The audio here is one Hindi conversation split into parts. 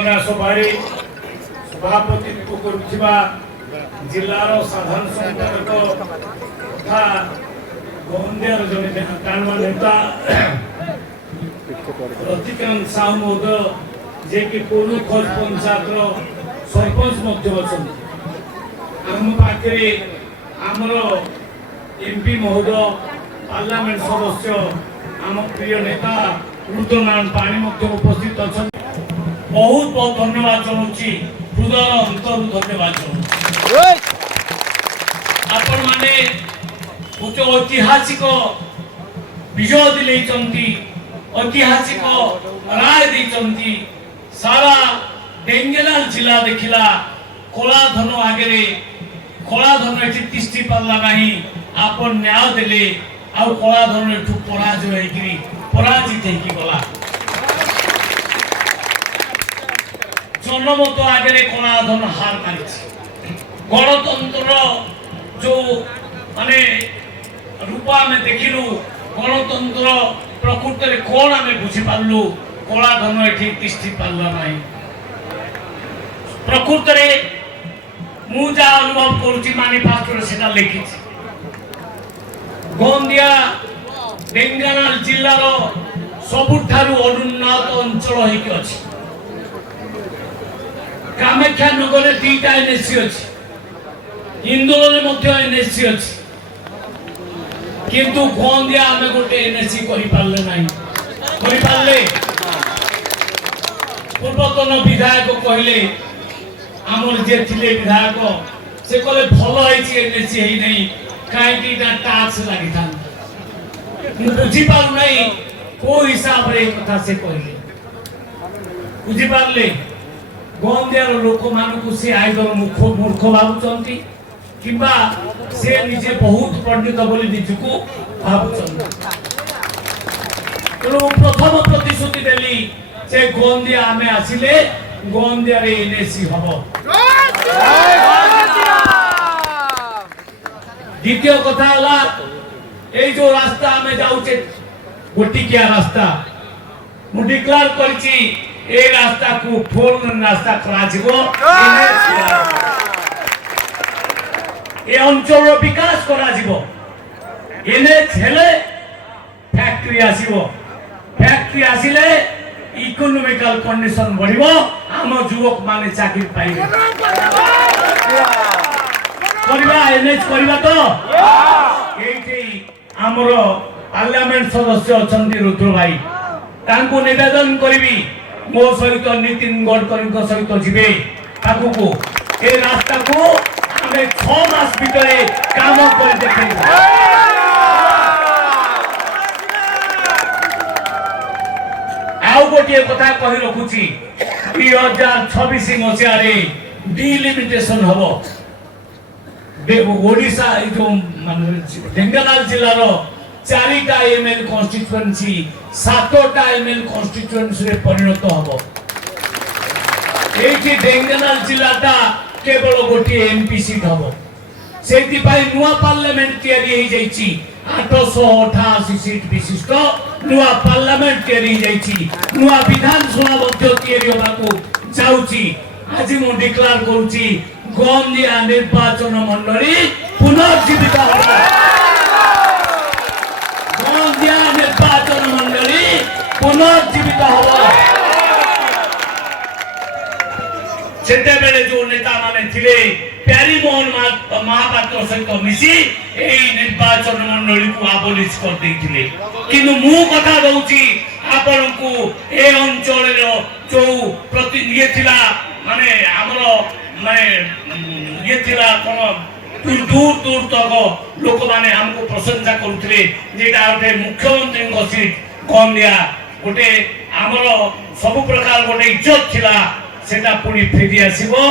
उद्बोधन सभारे सभापतित्व करुवा जिलार साधारण संपादक तथा गोंदियार जने ढेंकानाल नेता रतिकांत साहू महोदय जे कि पोलुखोज पंचायत सरपंच आम पाखे आमर एमपी महोदय पार्लियामेंट सदस्य आम प्रिय नेता रुद्रनारायण पाणी उपस्थित अच्छा बहुत बहुत धन्यवाद जनाऊँगी हृदय अंतर धन्यवाद जनाऊँ आपण माने ऐतिहासिक विजय दिले ऐतिहासिक राय देती सारा ढेंकानाल जिला देखला कलाधन आगे कलाधन ये तिष्ठि पार्ला नहीं आपण न्याय देले आउ कलाधन एठू पराजित गला जनमत आगे कलाधन हार मारी गणतंत्र जो माने रूप आम देखिलु गणतंत्र प्रकृत में कौन आम बुझीपारू कलाधन ये तिष्ठि पार्ला नहीं प्रकृत में जा अनुभव करुच्ची मैनिफेस्टो से लिखी गोंदिया ढेंकानाल जिलार सबुठारु अनुन्नत अंचल होइकी कामाख्या नगर दुईटा एनएससी अच्छी इंदोर एनएससी अच्छी किंतु गोंदिया आम गोटे एनएससी करिपारले नाही करिपारले पूर्वतन विधायक कहले आमर जे थिले विधायक से कहले भल होइछि एनएससी हेइ नहीं कहीं टैक्स लगी था बुझी पार नहीं को हिसाब रे कथा से कहले बुझी पारले गोंदियार लोक मानकु से आइदर मूर्ख भावुचंती किबा से निजे बहुत पंडित बोली निजको भावुचंती तो प्रथम प्रतिश्रुति देली से गोंदिया आमे आसिले गोंदिया रे एनएससी हबो द्वितीय कथा हला ए जो रास्ता आमे जाउचे गोटिकिया रास्ता मु डिक्लेयर करछि ए रास्ता को फोर लेन रास्ता करा जिवो ए अंचल विकास करा जिवो एने छेले फैक्ट्री आसीबो फैक्ट्री आसिले इकोनॉमिकल कंडीशन बढ़िबो आम युवक माने चाकरी पाइबे करबा एनएच करबा तो एठी हमरो पार्लियामेंट सदस्य अछंती रुद्र भाई तांको निवेदन करबी मो सहित नितिन गडकरी सहित जीवे ताकू को ए रास्ता को हमें 6 मास भीतर काम कर देखेबा आउ गोटे कथा कहि रखुची 2026 मसिया रे डिलिमिटेशन हबो ओडिशा जो Dhenkanal जिलार 4टा ML constituency 7टा ML constituency रे परिणत हबो एठी ढेंकानाल जिलाटा केवल गोटे एमपी सीट हबो सेति पाई नुवा पार्लियामेंट तयारी हे जाईची 888 सीट विशिष्ट नुवा पार्लियामेंट तयारी हे जाईची नुवा विधानसभा मध्य तयारी होबाकू जाउची आज मु डिक्लेयर करूची गोंदिया निर्वाचन मंडली पुनर्जीवित होगा गोंदिया निर्वाचन मंडली पुनर्जीवित होगा सेते बेले जो नेता माने थिले प्यारीमोहन महापात्र सहित मिसी एई निर्वाचन मंडली को आबोलिश कर देथिले किनु मु कथा दउची आपन को ए अंचल रो जो प्रतिनिधि थिला माने हमरो माने ये थिला कोन दूर दूर तक लोक माने हमको प्रशंसा करुथिले जेटा गोटे मुख्यमंत्री को सीट गोंदिया गोटे हमरो सब प्रकार गोटे इज्जत थिला सेटा पुनी फेरी आसीबो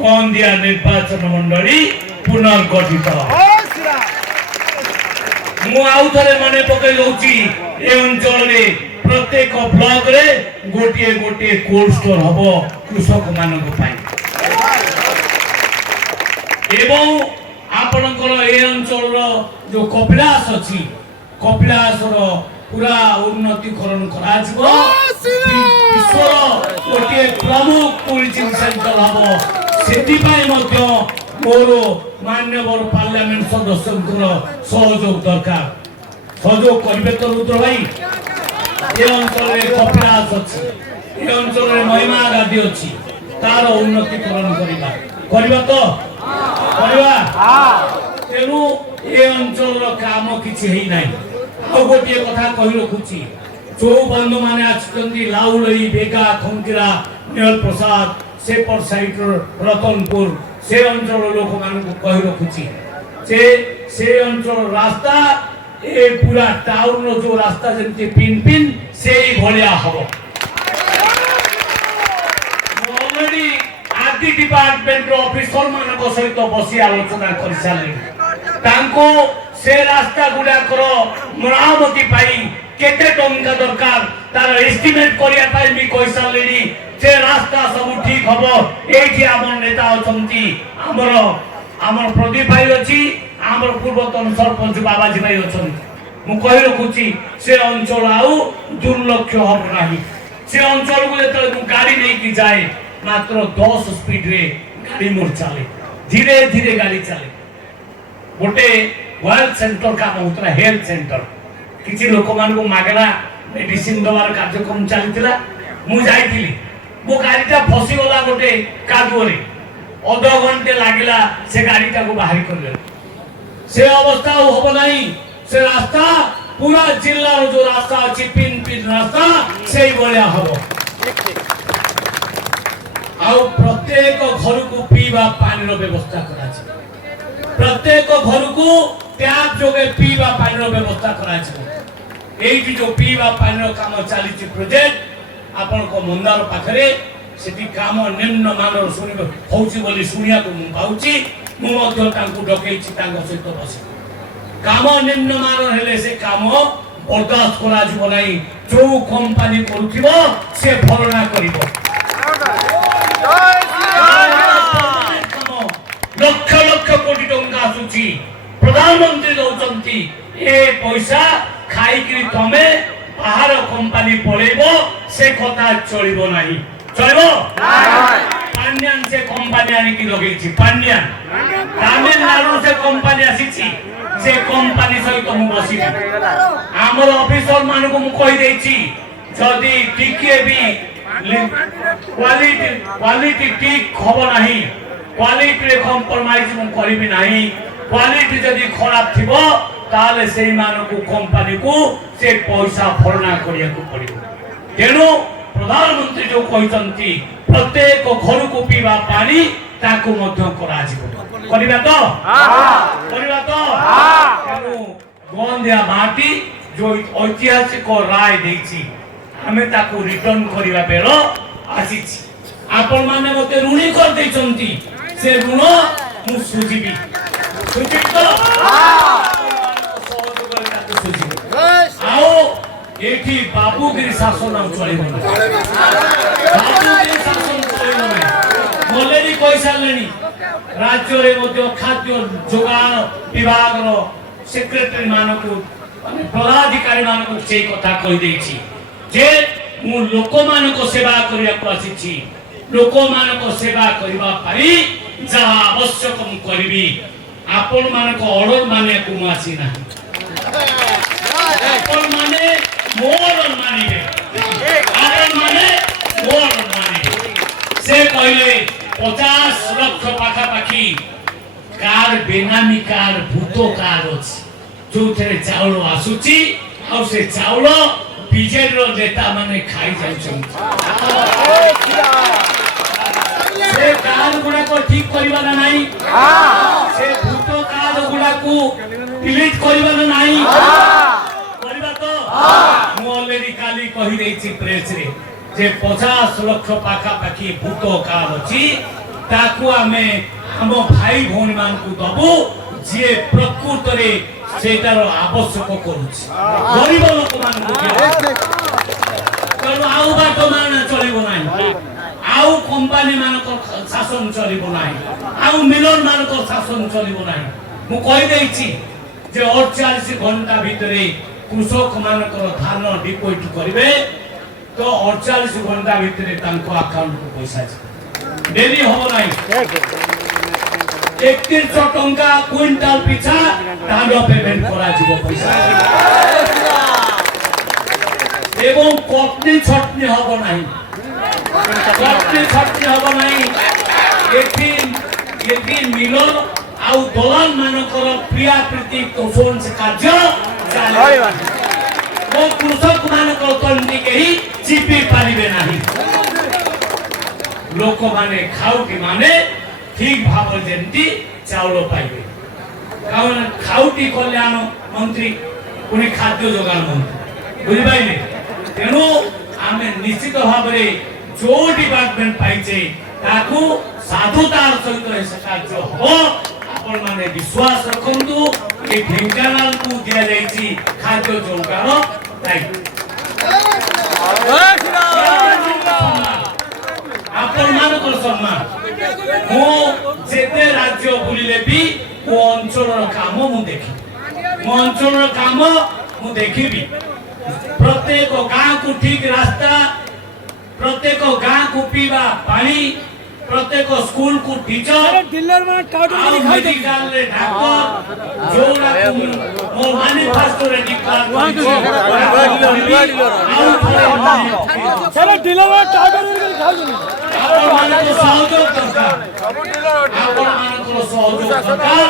गोंदिया निर्वाचन मंडली पुनर्गठित मु आउ थरे माने पकई दउची ए अंचल रे प्रत्येक ब्लॉक रे गोटे गोटे कोल्ड स्टोर हबो कृषक मानक पाई एवं आपनकर ए अंचल जो कपिलास अछि कपिलास रो पूरा उन्नतिकरण करा जिवो विश्वर गोटे प्रमुख टूरिज्म सेंटर हम से मोर मान्यवर पार्लियामेंट सदस्य सहयोग दरकार सहयोग करेंगे तो रुद्र भाई ये अंचल कपिलास अच्छी ये अंचल महिमा गादी अच्छी तार उन्नतिकरण करवा तो तेणु ये अंचल काम किसी ना आ गोटे कथा कही रखुची जो बंधु मैंने आसुच्च लाउलई बेगा खंकीरा नेल प्रसाद सेपर साइट रतनपुर से अंचल लोक मान कही रखुची से अंचल रास्ता ए पूरा टाउन जो रास्ता जमी पिन पिन से भाया हम ऑलरेडी आदि डिपार्टमेंट ऑफिसर मान सहित बसी आलोचना कर सारे से रास्ता गुड़ाकर मरामती केते टंका दरकार तार एस्टिमेट करिया पाई मी कहि सालेनी जे रास्ता सब ठीक हबो एठी हमर नेता अछंती हमर प्रदीप भाई अछि हमर पूर्वतन सरपंच बाबाजी भाई अछंती मु कहि रखुची से अंचल आउ दुर्लक्ष्य हब नाही से अंचल को जते मु गाड़ी नै कि जाए मात्र 10 स्पीड रे गाड़ी मोर चले धीरे धीरे गाड़ी चले गोटे हेल्थ सेंटर का होतरा हेल्थ सेंटर किसी लोक मान को मागला मेडिसिन दवार कार्यक्रम चलता मुझे मो गाड़ीटा फसीगला गोटे कादुअरे अध घंटे लगिला से गाड़ीटा को बाहर कर से अवस्था हम नहीं से रास्ता पूरा जिल्लार जो रास्ता अच्छी पिन पिन रास्ता से भाया हम प्रत्येक घर को पीवा पानी व्यवस्था करा प्रत्येक घर को टैप जोगे पीवा पानी व्यवस्था करा एठी जो पीवा पानी काम चली प्रोजेक्ट आपण को मंदार पाखरे सेठी काम निम्न मानर सुनिबो होउची बोली सुनिया को मु पाउची मु मध्य तांकु डकेइची तांको सहित बसी काम निम्न मानर हेले से काम बर्दाश्त करा जिवो नाही जो कंपनी करूथिबो से भरणा करिवो लक्ष लक्ष कोटी टंका आसुची प्रधानमंत्री दौचंती ए पैसा खाइकरी तमे बाहर कंपनी पळेबो से कथा चलिबो नाही चलिबो पांड्यान से कंपनी आनी की लगेछि पांड्यान तमिलनाडु से कंपनी आसीछि से कंपनी सहित मु बसी हमर ऑफिसर मान को मु कहि देछि जदी टिके भी क्वालिटी ठीक खबर नाही क्वालिटी रे कॉम्प्रोमाइज मु करिबि नाही क्वालिटी जदी खराब थिबो ताले सेही मानको कंपनी को से पैसा भरणा करिया को पड़िबो तेनु प्रधानमंत्री जो कहिसंती प्रत्येक घर को पीवा पानी ताको मध्य करा जिवो करिबा तो तेनु गंधिया माटी जो ऐतिहासिक राय देछि हमें ताको रिटर्न करिवा बेलो आसीछि आपण माने मते ऋणी कर दैछंती से ऋण मु सुझिबी तो आओ एठी बाबूगिरी शासन चलिबो बाबूगिरी शासन चलिबो ऑलरेडी कहि सारलेनी राज्य रे मध्य खाद्य जोगान विभाग रो सेक्रेटरी मानको पदाधिकारी मानको से कथा कहि दैछि जे मु लोक मानको सेवा करिया को आसीछि लोक मानको सेवा करिबा पाई जा आवश्यक मु करिबी आपण मानको ऑर्डर माने को आसी ना आपण माने मोर मानिबे आपण माने मोर मानिबे से कहले 50 लाख पाखा पाखी कार बेनामी कार भूतो कार अछि जो थरे चाउल आसुची आ से चाउल बीजेडी रो नेता माने खाई जाउछन से कार गुडा को ठीक करिबा ना नाही से भूतो कार गुडा को डिलीट करिबा ना नाही करिबा तो मु ऑलरेडी काली कहि देछि प्रेस रे जे 50 लाख पाखा पाखी भूतो कार अछि ताकू हमें हम भाई भौणी मान को दबु जे प्रकृत रे सेटार आवश्यक करूछि गरीब लोक मान को आउ बाटो मान चलिबो नाही आउ कंपनी मान को शासन चलिबो नाही आउ मिलर मान को शासन चलिबो नाही मु कहि दैछि जे 48 घंटा भितरे कृषक मान को धान डिपोजिट करिवे तो 48 घंटा भितर अकाउंट को पैसा डेली हम ना 3100 टंका क्विंटाल पिछा धान पेमेंट करा पैसा एवं कटनी छटनी हम ना कटनी छटनी हम ना ये मिलर आउ दलाल मानकर प्रिया प्रीति तोफन से कार्य वो कृषक मानकर तंत्री के ही चिपी पारिबे नाही लोक माने खाऊ के माने ठीक भाव जेंती चाउल पाइबे कारण खाउटी कल्याण मंत्री पुनी खाद्य जोगान मंत्री बुझि पाइले तेनु आमे निश्चित भाव रे जो डिपार्टमेंट पाइचे ताकू साधुतार सहित ऐसा कार्य हो आपण माने विश्वास रखंतु ए ढेंकानाल को दिया जाईची खाद्य जोगान आपण मानकर सम्मान मो जेते राज्य बुलिले भी वो अंचलर काम मु देखि मो अंचलर काम मु देखिबी प्रत्येक गां को ठीक रास्ता प्रत्येक गां को पीवा पानी प्रत्येक स्कूल को टीचर डिलर में काउंटर में दिखाई दे मेडिकल रे डॉक्टर जोरा को मोर मैनिफेस्टो रे डिक्लेयर सर डिलर में काउंटर में दिखाई दे आपण मानको सहयोग दरकार आपण मानको सहयोग दरकार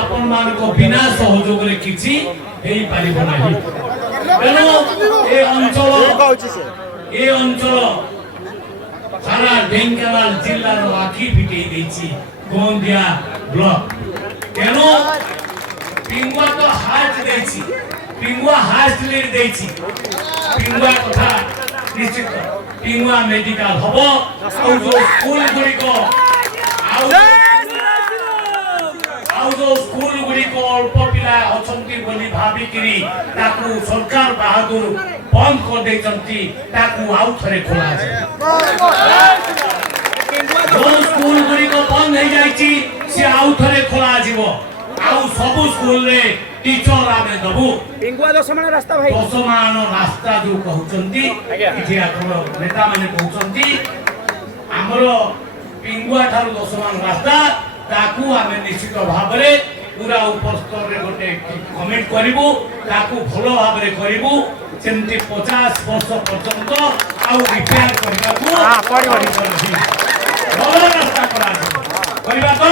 आपण मानको बिना सहयोग रे किछि हेई पारिबो नाही तेनो ए अंचल सारा ढेंकानाल जिल्लार आखि फिटेई देछि गोंदिया ब्लॉक तेनो पिंगुआ तो हाथ देछि पिंगुआ हाथ ले देछि पिंगुआ कथा निश्चित पिंगुआ मेडिकल हबो आउ जो स्कूल गुडी को आउ जो स्कूल गुडी को अल्प पिला अछंती बोली भाबी किरी ताकू सरकार बहादुर बंद कर देचंती ताकू आउ थरे खोला जाय जो स्कूल गुडी को बंद हो जाईची से आउ थरे खोला जीवो आउ सब स्कूल रे टीचर आमे दबु पिंगुआ दशमान रास्ता भाई दशमान रास्ता जो कहउचंती इठी आखर नेता माने कहउचंती हमरो पिंगुआ थारु दशमान रास्ता ताकू आमे निश्चित भाबरे पूरा ऊपर स्तर रे गोटे कमेंट करिवु ताकू भलो भाबरे करिवु जेंति 50 वर्ष पर्यंत आउ रिपेयर करबाकू पड़िबो भलो रास्ता करा करिबा तो